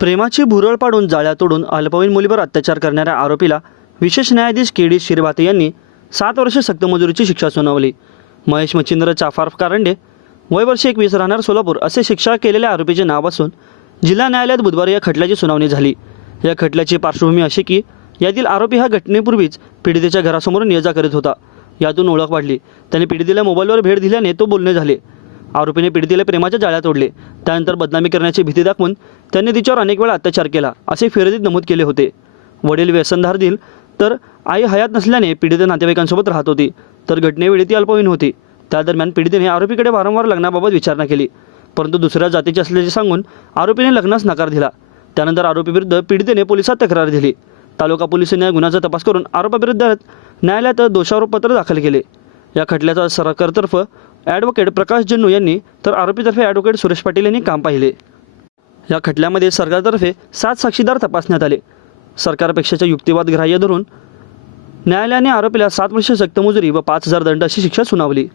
प्रेमाची भुरळ पाडून जाळ्या तोडून अल्पवयीन मुलीवर अत्याचार करणाऱ्या आरोपीला विशेष न्यायाधीश के.डी. शिरभाते यांनी 7 वर्षे सक्तमजुरीची शिक्षा सुनावली. महेश मच्छिंद्र चाफार कारंडे, वय वर्ष 21, राहणार सोलापूर असे शिक्षा केलेल्या आरोपीचे नाव असून जिल्हा न्यायालयात बुधवारी या खटल्याची सुनावणी झाली. या खटल्याची पार्श्वभूमी अशी की यातील आरोपी हा घटनेपूर्वीच पीडितेच्या घरासमोरून ये जा करीत होता. यातून ओळख वाढली. त्याने पीडितेला मोबाईलवर भेट दिल्याने तो बोलणे झाले. आरोपीने पीडितेला प्रेमाच्या जाळ्यात ओढले. त्यानंतर बदनामी करण्याची भीती दाखवून त्यांनी तिच्यावर अनेक वेळा अत्याचार केला असे फिर्यादीत नमूद केले होते. वडील व्यसनधार दिल तर आई हयात नसल्याने पीडित नातेवाईकांसोबत राहत होती, तर घटनेवेळी ती अल्पवयीन होती. त्या दरम्यान पीडितेने आरोपीकडे वारंवार लग्नाबाबत विचारणा केली, परंतु दुसऱ्या जातीचे असल्याचे सांगून आरोपीने लग्नास नकार दिला. त्यानंतर आरोपीविरुद्ध पीडितेने पोलिसात तक्रार दिली. तालुका पोलिसांनी या गुन्ह्याचा तपास करून आरोपाविरुद्ध न्यायालयात दोषारोपपत्र दाखल केले. या खटल्याचा सरकारतर्फे ॲडव्होकेट प्रकाश जन्नू यांनी तर आरोपीतर्फे ॲडव्होकेट सुरेश पाटील यांनी काम पाहिले. या खटल्यामध्ये सरकारतर्फे 7 साक्षीदार तपासण्यात आले. सरकारपेक्षाचा युक्तिवाद ग्राह्य धरून न्यायालयाने आरोपीला 7 वर्षे सक्तमजुरी व 5,000 दंड अशी शिक्षा सुनावली.